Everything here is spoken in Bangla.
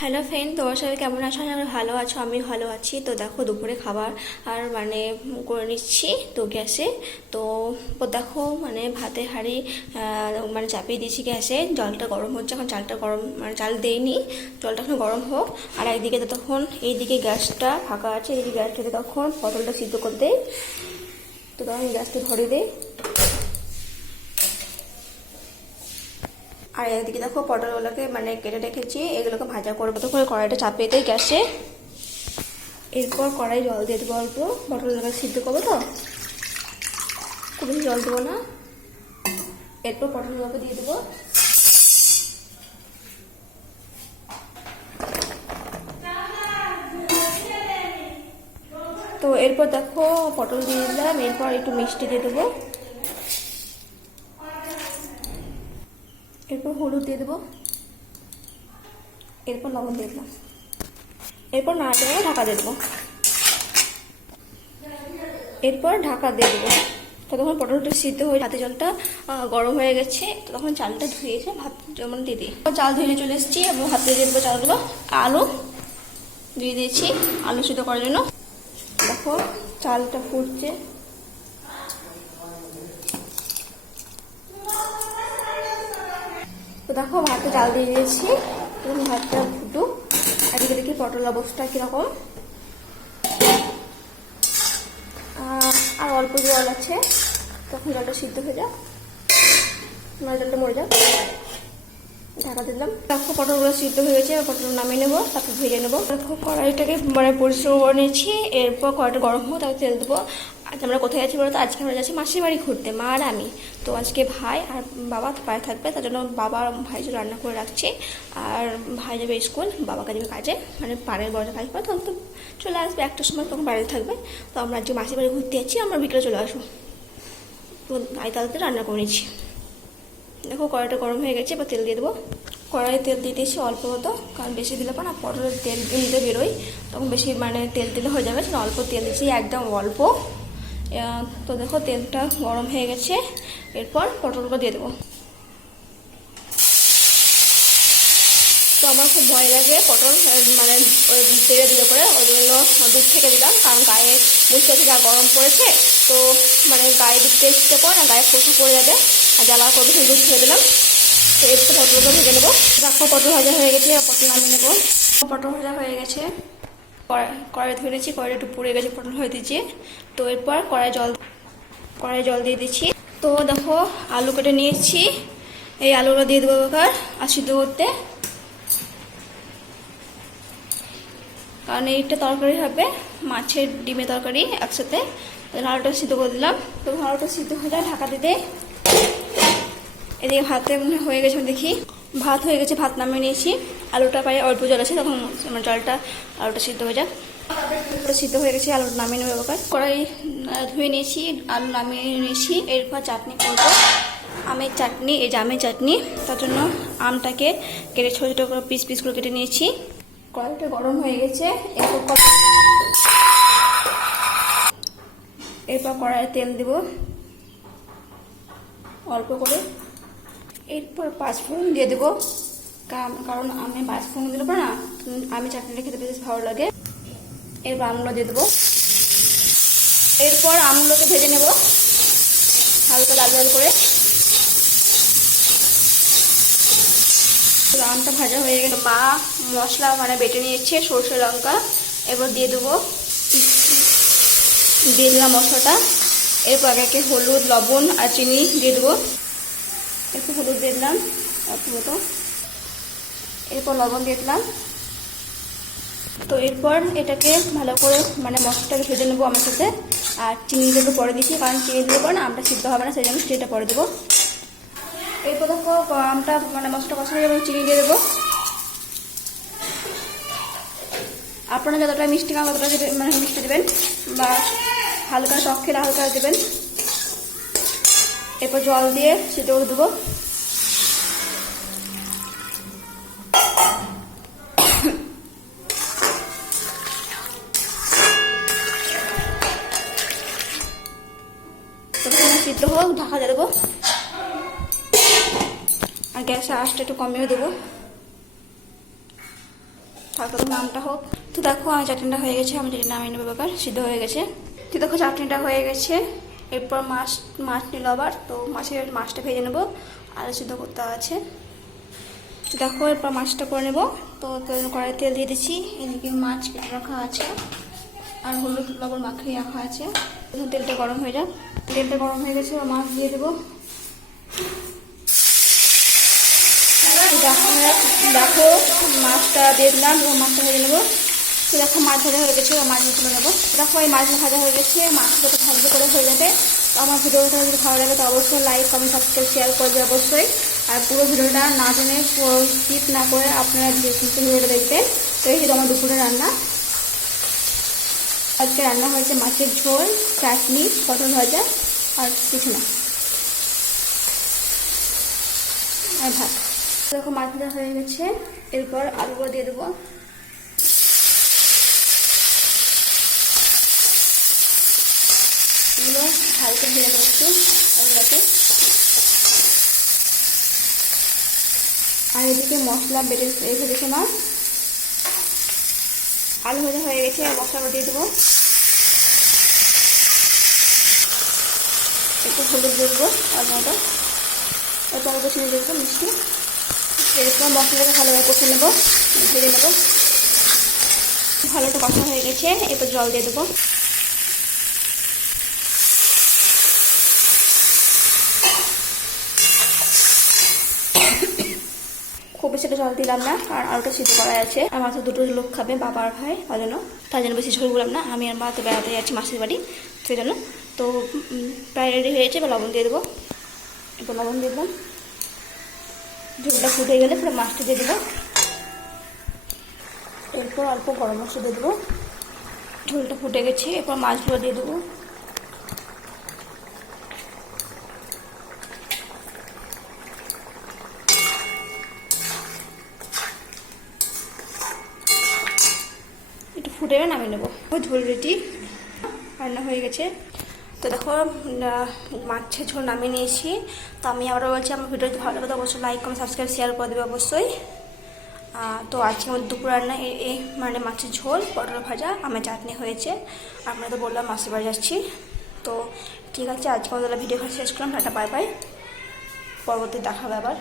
হ্যালো ফ্রেন্ড তোমার সবাই কেমন আছো? আমি ভালো আছো, আমি ভালো আছি। তো দেখো, দুপুরে খাবার আর মানে করে নিচ্ছি তো গ্যাসে তো দেখো মানে ভাতে হাঁড়ি মানে চাপিয়ে দিয়েছি গ্যাসে। জলটা গরম হচ্ছে, এখন চালটা গরম মানে চাল দেইনি। জলটা এখন গরম হোক। আর একদিকে তো তখন, এইদিকে গ্যাসটা ফাঁকা আছে, এইদিকে গ্যাসটাতে তখন পটলটা সিদ্ধ করে দেয় তো তখন গ্যাসটা ধরে দেয় আর এদিকে দেখো পটলগুলোকে মানে কেটে রেখেছি, এগুলোকে ভাজা করব। তো করে কড়াইটা চাপিয়ে দিই গ্যাসে। এরপর কড়াই জল দিয়ে দেবো অল্প। পটলগুলোকে সিদ্ধ করব তো? খুব বেশি জল দেবো না। এরপর পটলগুলোকে দিয়ে দেবো। তো এরপর দেখো পটল দিয়ে দিলাম। এরপর একটু মিষ্টি দিয়ে দেবো এরপর হলুদ দিয়ে দেবো। এরপর লবণ দিয়ে দিলাম এরপর নাড়াচাড়া ঢাকা দিয়ে দেবো। এরপর ঢাকা দিয়ে দেবো। ততক্ষণ পটলটা সিদ্ধ হয়ে হাতে জলটা গরম হয়ে গেছে। তখন চালটা ধুয়েছে ভাত যেমন দিয়ে দিই। চাল ধুয়ে চলে এসেছি এবং হাতে দিয়ে দেবো চালগুলো। আলু দিয়ে দিয়েছি আলু সিদ্ধ করার জন্য। দেখো চালটা ফুটছে। তো দেখো ভাতটা চাল দিয়ে দিয়েছি। এবং ভাতটা ফুটুক এদিকে দেখি পটল অবস্থা কীরকম। আর অল্প জল আছে, তখন জলটা সিদ্ধ হয়ে যাক। মানে জলটা মরে যাক। ঢাকা দিলাম। দেখো, পটলগুলো সিদ্ধ হয়ে গেছে। পটল নামিয়ে নেব, তারপর ভেজে নেব। দেখো, কড়াইটাকে মানে পরিশ্রম করে নিয়েছি। এরপর কড়াইটা গরম হোক তারপর তেল দেবো। আজ আমরা কোথায় যাচ্ছি বলতো? আজকে আমরা যাচ্ছি মাসির বাড়ি ঘুরতে, মা আর আমি। তো আজকে ভাই আর বাবা বাইরে থাকবে, তার জন্য বাবা ভাই জন্য রান্না করে রাখছি, আর ভাই যাবে স্কুল, বাবাকে যাবে কাজে। মানে পাড়ের বড় কাজ করে তখন তো চলে আসবে একটার সময় তখন বাড়িতে থাকবে। তো আমরা আজকে মাসির বাড়ি ঘুরতে যাচ্ছি, আমরা বিকেলে চলে আসব। তো আই তাড়াতাড়ি রান্না করে নিচ্ছি। দেখো কড়াইটা গরম হয়ে গেছে, এবার তেল দিয়ে দেবো। কড়াইয়ে তেল দিয়ে দিয়েছি অল্প মতো, কারণ বেশি দিলে পর না পটলের তেল দিতে বেরোই তখন বেশি মানে তেল দিলে হয়ে যাবে অল্প তেল দিয়েছি, একদম অল্প। তো দেখো, তেলটা গরম হয়ে গেছে। এরপর পটলগুলো দিয়ে দেবো। তো আমার খুব ভয় লাগে পটল মানে ওই তেলে দিলে করে। ওই জন্য দুধ থেকে দিলাম, কারণ গায়ে বুঝতে পারছি যা গরম পড়েছে। তো মানে গায়ে দিতে ইচ্ছে করে না, গায়ে ফসু পড়ে যাবে। আর জ্বালা করবে সেই দুধ ছেড়ে দিলাম। তো একটু পটলটা ভেজে নেব। দেখো, পটল ভাজা হয়ে গেছে পটল নামিয়ে নেব। পটল ভাজা হয়ে গেছে। কড়াই ধুয়ে নিয়েছি কড়াই একটু পুড়ে গেছে পটল হয়ে দিয়েছি। তো এরপর কড়াই জল কড়াই জল দিয়ে দিচ্ছি। তো দেখো, আলু কেটে নিয়েছি। এই আলুগুলো দিয়ে দেবো এবার, আর সিদ্ধ করতে। কারণ এইটা তরকারি হবে, মাছের ডিমের তরকারি একসাথে। আলুটা সিদ্ধ করে দিলাম। তো আলুটা সিদ্ধ হয়ে যায় ঢাকা দিতে। এদিকে ভাতে মনে হয়ে গেছে, দেখি। ভাত হয়ে গেছে, ভাত নামিয়ে নিয়েছি। আলুটা পায়ে অল্প জল আছে, তখন আমার জলটা আলুটা সিদ্ধ হয়ে যাক। আলুটা সিদ্ধ হয়ে গেছে, আলুটা নামিয়ে নেব এবার। কড়াই ধুয়ে নিয়েছি, আলু নামিয়ে নিয়েছি, এরপর চাটনি করব। আমের চাটনি, এই যে আমের চাটনি, তার জন্য আমটাকে কেটে ছোটো ছোটো করে পিস পিস করে কেটে নিয়েছি। কড়াইটা গরম হয়ে গেছে, এরপর এরপর কড়াইয়ে তেল দেব। অল্প করে। এরপর পাঁচ পাঁচফোড়ন দিয়ে দেবো। কারণ- আমি পাঁচফোড়ন দিলে পরে না, আমি চাটনিটা খেতে বেশ ভালো লাগে। এরপর আমগুলো দিয়ে দেবো। এরপর আমগুলোকে ভেজে নেব। হালকা লাল লাল করে। আমটা ভাজা হয়ে গেলে মা মশলা মানে বেটে নিয়েছে সর্ষে লঙ্কা। এবার দিয়ে দেবো দিয়ে দিলাম মশলাটা। এরপর আগে একে হলুদ, লবণ আর চিনি দিয়ে দেবো। একটু হলুদ দিয়ে দিলাম মতো। এরপর লবণ দিয়ে দিলাম। তো এরপর এটাকে ভালো করে মানে মশলাটাকে ভেজে নেব আমার সাথে। আর চিনি দেবো পরে দিচ্ছি, কারণ চিনি দিলে পরে আমটা সিদ্ধ হবে না সেই জন্য চিনিটা পরে দেবো। এরপর দেখো আমটা মানে মশলা কষানো যাবে চিনি দিয়ে দেবো। আপনারা যতটা মিষ্টি খান, ততটা দেবেন মানে মিষ্টি দেবেন, বা হালকা টক খেলে হালকা দেবেন। এরপর জল দিয়ে সেটা করে দেবো। সিদ্ধ হোক ঢাকা দিয়ে দেবো। আর গ্যাসের আঁচটা একটু কমিয়ে দেবো। ঠাকুর নামটা হোক। তো দেখো, আমার চাটনিটা হয়ে গেছে, আমি চাটনি নামিয়ে নেব ব্যাপার সিদ্ধ হয়ে গেছে। তো দেখো, চাটনিটা হয়ে গেছে। এরপর মাছ মাছ নিল আবার, তো মাছের মাছটা ভেজে নেব। আলু সিদ্ধ করতে আছে। দেখো, এরপর মাছটা করে নেব। তো কড়াই তেল দিয়ে দিচ্ছি, এদিকে মাছ কেটে রাখা আছে। আর হলুদ লবণ মাখিয়ে রাখা আছে। তেলটা গরম হয়ে যাক। তেলটা গরম হয়ে গেছে মাছ দিয়ে দেবো। দেখো, মাছটা দিয়ে দিলাম এবং মাছটা ভেজে নেব। দেখো, মাছ ভাজা হয়ে গেছে মাছ তুলে নেব। দেখো, এই মাছ ভাজা হয়ে গেছে, মাছ যত ভাজা করে হয়ে যাবে আমার ভিডিওটা যদি ভালো লাগে, তো অবশ্যই লাইক কমেন্ট সাবস্ক্রাইব শেয়ার করবে অবশ্যই। আর পুরো ভিডিওটা না জেনে স্কিপ না করে আপনারা ভিডিওটা দেখবেন। তো এই আমার দুপুরে রান্না। আজকে রান্না হয়েছে মাছের ঝোল, চাটনি, পটল ভাজা আর কিছু না। আর ভাত। দেখো, মাছ ভাজা হয়ে গেছে। এরপর আলুগুলো দিয়ে দেবো। এগুলো হালকা ভেজে নেব একটু আলুটাকে আর এদিকে মশলা বেটে রেখে রেখেছিলাম আলু ভাজা হয়ে গেছে মশলা মশলাটা দিয়ে দেবো একটু হলুদ দেখব আর মতো এরপর অল্প দেবো, মিষ্টি। এরপর মশলাটাকে ভালোভাবে কষে নেব, ভেজে নেব। ভালো একটা কষা হয়ে গেছে, এরপর জল দিয়ে দেবো। খুব জল দিলাম না কারণ আলুটা সিদ্ধ করা আছে। আর মাত্র দুটো লোক খাবে, বাবা আর ভাই, তার জন্য। তার জন্য বেশি ঝোল বললাম না, আমি আর মা তো বেড়াতে যাচ্ছি মাসির বাড়ি, সেই জন্য। তো প্রায় রেডি হয়েছে এবার লবণ দিয়ে দেবো। এবার লবণ দিয়ে দিলাম। ঝোলটা ফুটে গেলে পুরো মাছটা দিয়ে দেবো। এরপর অল্প গরম মশলা দিয়ে দেবো। ঝোলটা ফুটে গেছে, এরপর মাছগুলো দিয়ে দেবো। একটু ফুটে নামিয়ে নেব। ওই ঝোল রেডি রান্না হয়ে গেছে। তো দেখো মাছের ঝোল নামিয়ে নিয়েছি। তো আমি আবার বলছি, আমার ভিডিও যদি ভালো লাগে অবশ্যই লাইক কমেন্ট সাবস্ক্রাইব শেয়ার করে দেবে অবশ্যই। তো আজকে আমাদের দুপুর রান্না এই মানে মাছের ঝোল, পটল ভাজা, আমার চাটনি হয়েছে। আমরা তো বললাম মাসির বাড়ি যাচ্ছি। তো ঠিক আছে, আজকে আমাদের ভিডিও শেষ করলাম। টাটা বাই বাই পরবর্তী দেখা হবে আবার।